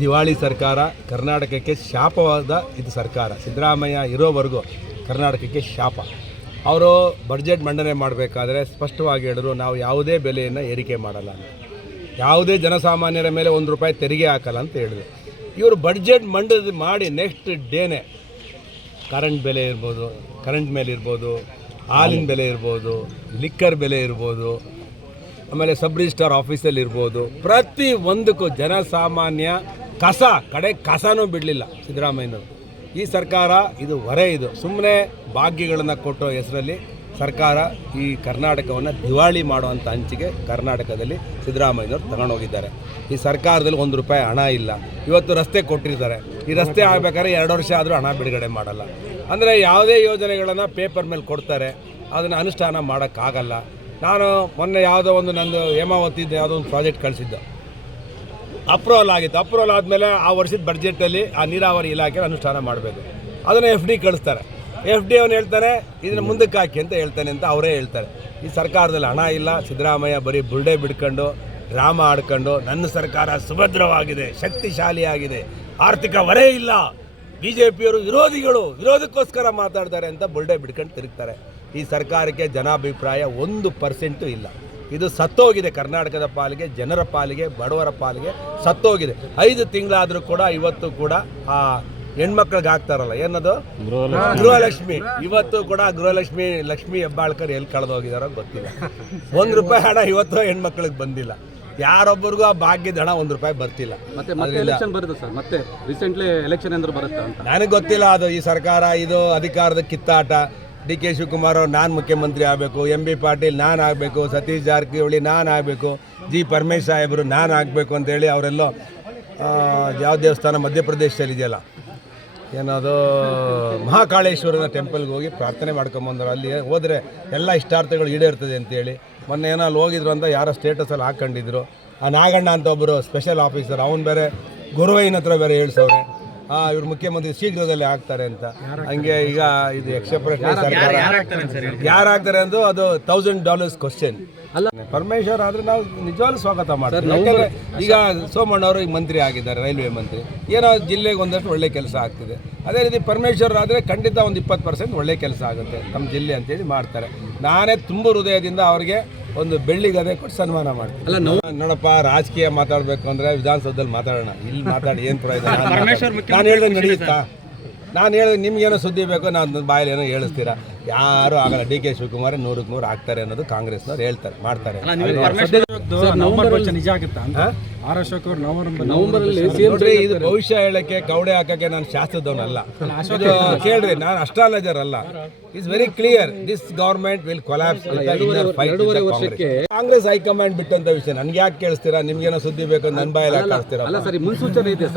ದಿವಾಳಿ ಸರ್ಕಾರ, ಕರ್ನಾಟಕಕ್ಕೆ ಶಾಪವಾದ ಇದು ಸರ್ಕಾರ. ಸಿದ್ದರಾಮಯ್ಯ ಇರೋವರೆಗೂ ಕರ್ನಾಟಕಕ್ಕೆ ಶಾಪ. ಅವರು ಬಡ್ಜೆಟ್ ಮಂಡನೆ ಮಾಡಬೇಕಾದ್ರೆ ಸ್ಪಷ್ಟವಾಗಿ ಹೇಳಿದ್ರು, ನಾವು ಯಾವುದೇ ಬೆಲೆಯನ್ನು ಏರಿಕೆ ಮಾಡಲ್ಲ ಅಂತ. ಯಾವುದೇ ಜನಸಾಮಾನ್ಯರ ಮೇಲೆ ಒಂದು ರೂಪಾಯಿ ತೆರಿಗೆ ಹಾಕಲ್ಲ ಅಂತ ಹೇಳಿದ್ರು. ಇವರು ಬಡ್ಜೆಟ್ ಮಂಡನೆ ಮಾಡಿ ನೆಕ್ಸ್ಟ್ ಡೇನೆ ಕರೆಂಟ್ ಬೆಲೆ ಇರ್ಬೋದು ಕರೆಂಟ್ ಮೇಲೆ ಇರ್ಬೋದು, ಹಾಲಿನ ಬೆಲೆ ಇರ್ಬೋದು ಲಿಕ್ಕರ್ ಬೆಲೆ ಇರ್ಬೋದು ಆಮೇಲೆ ಸಬ್ ರಿಜಿಸ್ಟ್ರಾರ್ ಆಫೀಸಲ್ಲಿ ಇರ್ಬೋದು. ಪ್ರತಿ ಒಂದಕ್ಕೂ ಜನಸಾಮಾನ್ಯ ಕಸ, ಕಡೆ ಕಸನೂ ಬಿಡಲಿಲ್ಲ ಸಿದ್ದರಾಮಯ್ಯನವರು. ಈ ಸರ್ಕಾರ ಇದು ಹೊರೆ ಇದು. ಸುಮ್ಮನೆ ಭಾಗ್ಯಗಳನ್ನು ಕೊಟ್ಟೋ ಹೆಸರಲ್ಲಿ ಸರ್ಕಾರ ಈ ಕರ್ನಾಟಕವನ್ನು ದಿವಾಳಿ ಮಾಡುವಂಥ ಹಂಚಿಗೆ ಕರ್ನಾಟಕದಲ್ಲಿ ಸಿದ್ದರಾಮಯ್ಯನವರು ತಗೊಂಡೋಗಿದ್ದಾರೆ ಈ ಸರ್ಕಾರದಲ್ಲಿ ಒಂದು ರೂಪಾಯಿ ಹಣ ಇಲ್ಲ. ಇವತ್ತು ರಸ್ತೆ ಕೊಟ್ಟಿರ್ತಾರೆ. ಈ ರಸ್ತೆ ಆಗಬೇಕಾದ್ರೆ ಎರಡು ವರ್ಷ ಆದರೂ ಹಣ ಬಿಡುಗಡೆ ಮಾಡಲ್ಲ. ಅಂದರೆ ಯಾವುದೇ ಯೋಜನೆಗಳನ್ನು ಪೇಪರ್ ಮೇಲೆ ಕೊಡ್ತಾರೆ. ಅದನ್ನು ಅನುಷ್ಠಾನ ಮಾಡೋಕ್ಕಾಗಲ್ಲ. ನಾನು ಮೊನ್ನೆ ಯಾವುದೋ ಒಂದು ನಂದು ಹೇಮಾವತಿದ್ದು ಯಾವುದೋ ಒಂದು ಪ್ರಾಜೆಕ್ಟ್ ಕಳಿಸಿದ್ದೆ. ಅಪ್ರೂವಲ್ ಆಗಿತ್ತು. ಅಪ್ರೂವಲ್ ಆದಮೇಲೆ ಆ ವರ್ಷದ ಬಡ್ಜೆಟಲ್ಲಿ ಆ ನೀರಾವರಿ ಇಲಾಖೆ ಅನುಷ್ಠಾನ ಮಾಡಬೇಕು. ಅದನ್ನು ಎಫ್ ಡಿ ಕಳಿಸ್ತಾರೆ. ಎಫ್ ಡಿ ಅವನು ಹೇಳ್ತಾನೆ, ಇದನ್ನು ಮುಂದಕ್ಕೆ ಹಾಕಿ ಅಂತ ಹೇಳ್ತಾನೆ ಅಂತ ಅವರೇ ಹೇಳ್ತಾರೆ. ಈ ಸರ್ಕಾರದಲ್ಲಿ ಹಣ ಇಲ್ಲ. ಸಿದ್ದರಾಮಯ್ಯ ಬರೀ ಬುಲ್ಡೆ ಬಿಡ್ಕೊಂಡು ಡ್ರಾಮ ಆಡ್ಕೊಂಡು, ನನ್ನ ಸರ್ಕಾರ ಸುಭದ್ರವಾಗಿದೆ, ಶಕ್ತಿಶಾಲಿಯಾಗಿದೆ, ಆರ್ಥಿಕ ಹೊರೆ ಇಲ್ಲ. ಬಿ ಜೆ ಪಿಯವರು ವಿರೋಧಿಗಳು, ವಿರೋಧಕ್ಕೋಸ್ಕರ ಮಾತಾಡ್ತಾರೆ ಅಂತ ಬುಲ್ಡೆ ಬಿಡ್ಕೊಂಡು ತಿರುಗ್ತಾರೆ. ಈ ಸರ್ಕಾರಕ್ಕೆ ಜನಾಭಿಪ್ರಾಯ ಒಂದು ಪರ್ಸೆಂಟು ಇಲ್ಲ. ಇದು ಸತ್ತೋಗಿದೆ ಕರ್ನಾಟಕದ ಪಾಲಿಗೆ ಜನರ ಪಾಲಿಗೆ ಬಡವರ ಪಾಲಿಗೆ ಸತ್ತೋಗಿದೆ. ಐದು ತಿಂಗಳಾದರೂ ಕೂಡ ಇವತ್ತು ಕೂಡ ಆ ಹೆಣ್ಮಕ್ಳಿಗೆ ಹಾಕ್ತಾರಲ್ಲ ಏನದು? ಗೃಹಲಕ್ಷ್ಮಿ. ಇವತ್ತು ಕೂಡ ಗೃಹಲಕ್ಷ್ಮಿ ಲಕ್ಷ್ಮಿ ಹೆಬ್ಬಾಳ್ಕರ್ ಎಲ್ಲಿ ಕಳೆದೋಗಿದಾರೋ ಗೊತ್ತಿಲ್ಲ. ಒಂದು ರೂಪಾಯಿ ಹಣ ಇವತ್ತು ಹೆಣ್ಮಕ್ಳಿಗೆ ಬಂದಿಲ್ಲ. ಯಾರೊಬ್ಬರಿಗೂ ಆ ಭಾಗ್ಯದ ಹಣ ಒಂದು ರೂಪಾಯಿ ಬರ್ತಿಲ್ಲ. ಮತ್ತೆ ಮತ್ತೆ ಎಲೆಕ್ಷನ್ ಬರುತ್ತೆ ಸರ್ ಮತ್ತೆ ರೀಸೆಂಟ್ಲಿ ಎಲೆಕ್ಷನ್ ಅಂದ್ರೆ ಬರುತ್ತೆ ಅಂತ? ನನಗೆ ಗೊತ್ತಿಲ್ಲ ಅದು ಈ ಸರ್ಕಾರ ಇದು ಅಧಿಕಾರದ ಕಿತ್ತಾಟ. ಡಿ ಕೆ ಶಿವಕುಮಾರ್ ಅವ್ರು ನಾನು ಮುಖ್ಯಮಂತ್ರಿ ಆಗಬೇಕು, ಎಂ ಬಿ ಪಾಟೀಲ್ ನಾನು ಆಗಬೇಕು, ಸತೀಶ್ ಜಾರಕಿಹೊಳಿ ನಾನು ಆಗಬೇಕು, ಜಿ ಪರಮೇಶ್ ಸಾಹೇಬರು ನಾನು ಆಗಬೇಕು ಅಂತೇಳಿ ಅವರೆಲ್ಲೋ ಯಾವ ದೇವಸ್ಥಾನ ಮಧ್ಯಪ್ರದೇಶದಲ್ಲಿ ಇದೆಯಲ್ಲ, ಏನದು, ಮಹಾಕಾಳೇಶ್ವರನ ಟೆಂಪಲ್ಗೆ ಹೋಗಿ ಪ್ರಾರ್ಥನೆ ಮಾಡ್ಕೊಂಬಂದರು. ಅಲ್ಲಿ ಹೋದರೆ ಎಲ್ಲ ಇಷ್ಟಾರ್ಥಗಳು ಈಡೇರ್ತದೆ ಅಂತೇಳಿ ಮೊನ್ನೆ ಏನೋ ಅಲ್ಲಿ ಹೋಗಿದ್ರು ಅಂತ ಯಾರೋ ಸ್ಟೇಟಸಲ್ಲಿ ಹಾಕ್ಕೊಂಡಿದ್ರು ಆ ನಾಗಣ್ಣ ಅಂತ ಒಬ್ಬರು ಸ್ಪೆಷಲ್ ಆಫೀಸರ್ ಅವನು ಬೇರೆ, ಗುರುವೈನ ಹತ್ರ ಬೇರೆ ಹೇಳ್ಸವ್ರೆ. ಹಾಂ ಇವ್ರು ಮುಖ್ಯಮಂತ್ರಿ ಶೀಘ್ರದಲ್ಲಿ ಆಗ್ತಾರೆ ಅಂತ. ಹಂಗೆ ಈಗ ಇದು ಯಕ್ಷಪ್ರಶ್ನೆ ಸರ್ಕಾರ. ಯಾರಾಗ್ತಾರೆ ಅಂದ್ರೆ ಅದು ತೌಸಂಡ್ ಡಾಲರ್ಸ್ ಕ್ವಶನ್ ಅಲ್ಲ. ಪರಮೇಶ್ವರ್ ಆದ್ರೆ ನಾವು ನಿಜವಾಗ್ಲೂ ಸ್ವಾಗತ ಮಾಡ್ತೀವಿ. ಯಾಕಂದ್ರೆ ಈಗ ಸೋಮಣ್ಣ ಅವರು ಈಗ ಮಂತ್ರಿ ಆಗಿದ್ದಾರೆ ರೈಲ್ವೆ ಮಂತ್ರಿ. ಏನೋ ಜಿಲ್ಲೆಗೆ ಒಂದಷ್ಟು ಒಳ್ಳೆ ಕೆಲಸ ಆಗ್ತಿದೆ. ಅದೇ ರೀತಿ ಪರಮೇಶ್ವರ್ ಆದರೆ ಖಂಡಿತ ಒಂದು ಇಪ್ಪತ್ತು ಪರ್ಸೆಂಟ್ ಒಳ್ಳೆ ಕೆಲಸ ಆಗುತ್ತೆ. ನಮ್ಮ ಜಿಲ್ಲೆ ಅಂತೇಳಿ ಮಾಡ್ತಾರೆ. ನಾನೇ ತುಂಬ ಹೃದಯದಿಂದ ಅವರಿಗೆ ಒಂದು ಬೆಳ್ಳಿ ಗದೆ ಕೊಟ್ಟು ಸನ್ಮಾನ ಮಾಡ್ತೀವಿ. ಅಲ್ಲ ನೋಡಪ್ಪ ರಾಜಕೀಯ ಮಾತಾಡಬೇಕು ಅಂದ್ರೆ ವಿಧಾನಸೌಧದಲ್ಲಿ ಮಾತಾಡೋಣ. ಇಲ್ಲಿ ಮಾತಾಡಿ ಏನು ಪ್ರಯೋಜನ ನಾನು ಹೇಳಿದ್ರೆ ನಡೆಯುತ್ತಾ? ನಾನು ಹೇಳಿದ್ರೆ ನಿಮ್ಗೇನೋ ಸುದ್ದಿ ಬೇಕು ನಾನು ಬಾಯಲ್ಲಿ ಏನೋ ಹೇಳಿಸ್ತೀರಾ ಯಾರು ಆಗಲ್ಲ. ಡಿ ಕೆ ಶಿವಕುಮಾರ್ ನೂರಕ್ಕೆ ನೂರು ಆಗ್ತಾರೆ ಅನ್ನೋದು ಕಾಂಗ್ರೆಸ್ನವ್ರು ಹೇಳ್ತಾರೆ ಮಾಡ್ತಾರೆ. ನವೆಂಬರ್ ವರ್ಷ ನಿಜ ಆಗುತ್ತಾ? ಅಂತ ಆರ್ ಅಶೋಕ್ ಅವರು ನವೆಂಬರ್ ನವೆಂಬರ್ ಅಲ್ಲಿ ಸಿಎಂ ನೋಡ್ರಿ ಇದು ಭವಿಷ್ಯ ಹೇಳಕ್ಕೆ ಕೌಡೆ ಹಾಕಕ್ಕೆ ನಾನು ಶಾಸ್ತ್ರದವನಲ್ಲ. ಕೇಳ್ರಿ ನಾನು ಅಸ್ಟ್ರಾಲಜರ್ ಅಲ್ಲ. Is very clear this government will collapse Congress high command ಬಿಟ್ಟಂತ ವಿಷಯ ನನ್ಗೆ ಯಾಕೆ ಕೇಳಿಸ್ತೀರಾ? ನಿಮ್ಗೇನೋ ಸುದ್ದಿ ಬೇಕು ನನ್ ಬಾಯಲ್ಲಿ ಸರಿ ಮುನ್ಸೂಚನೆ ಇದೆ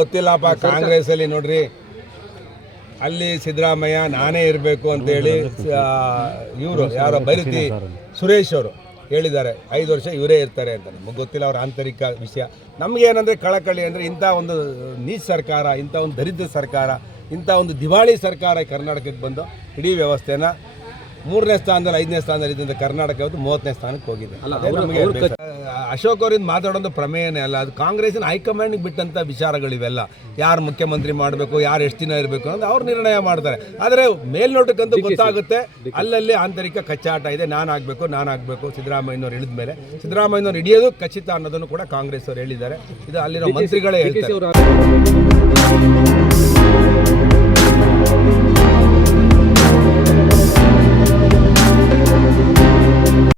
ಗೊತ್ತಿಲ್ಲಪ್ಪ ಕಾಂಗ್ರೆಸ್ ಅಲ್ಲಿ ನೋಡ್ರಿ ಅಲ್ಲಿ ಸಿದ್ದರಾಮಯ್ಯ ನಾನೇ ಇರಬೇಕು ಅಂತೇಳಿ ಇವರು ಯಾರೋ ಬೈರತಿ ಸುರೇಶ್ ಅವರು ಹೇಳಿದ್ದಾರೆ, ಐದು ವರ್ಷ ಇವರೇ ಇರ್ತಾರೆ ಅಂತ. ನಮಗೆ ಗೊತ್ತಿಲ್ಲ ಅವ್ರ ಆಂತರಿಕ ವಿಷಯ. ನಮಗೇನಂದರೆ ಕಳಕಳಿ ಅಂದರೆ ಇಂಥ ಒಂದು ನೀಚ್ ಸರ್ಕಾರ, ಇಂಥ ಒಂದು ದರಿದ್ರ ಸರ್ಕಾರ, ಇಂಥ ಒಂದು ದಿವಾಳಿ ಸರ್ಕಾರ ಕರ್ನಾಟಕಕ್ಕೆ ಬಂದು ಇಡೀ ವ್ಯವಸ್ಥೆನ ಮೂರನೇ ಸ್ಥಾನದಲ್ಲಿ ಐದನೇ ಸ್ಥಾನದಲ್ಲಿ ಇದ್ದಂಥ ಕರ್ನಾಟಕ ಇವತ್ತು ಮೂವತ್ತನೇ ಸ್ಥಾನಕ್ಕೆ ಹೋಗಿದೆ. ನಮಗೆ. ಅಶೋಕ್ ಅವರಿಂದ ಮಾತಾಡೋದು ಪ್ರಮೇಯನೇ ಅಲ್ಲ. ಅದು ಕಾಂಗ್ರೆಸ್ಸಿನ ಹೈಕಮಾಂಡ್ಗೆ ಬಿಟ್ಟಂಥ ವಿಚಾರಗಳಿವೆಲ್ಲ. ಯಾರು ಮುಖ್ಯಮಂತ್ರಿ ಮಾಡಬೇಕು ಯಾರು ಎಷ್ಟು ದಿನ ಇರಬೇಕು ಅಂತ ಅವ್ರು ನಿರ್ಣಯ ಮಾಡ್ತಾರೆ. ಆದರೆ ಮೇಲ್ನೋಟಕ್ಕಂತೂ ಗೊತ್ತಾಗುತ್ತೆ ಅಲ್ಲಲ್ಲಿ ಆಂತರಿಕ ಕಚ್ಚಾಟ ಇದೆ ನಾನು ಆಗಬೇಕು ನಾನು ಆಗಬೇಕು ಸಿದ್ದರಾಮಯ್ಯನವ್ರು ಹೇಳಿದ ಮೇಲೆ. ಸಿದ್ದರಾಮಯ್ಯನವ್ರು ಹಿಡಿಯೋದು ಖಚಿತ ಅನ್ನೋದನ್ನು ಕೂಡ ಕಾಂಗ್ರೆಸ್ ಅವರು ಹೇಳಿದ್ದಾರೆ. ಇದು ಅಲ್ಲಿರೋ ಮಂತ್ರಿಗಳೇ ಹೇಳ್ತಾರೆ.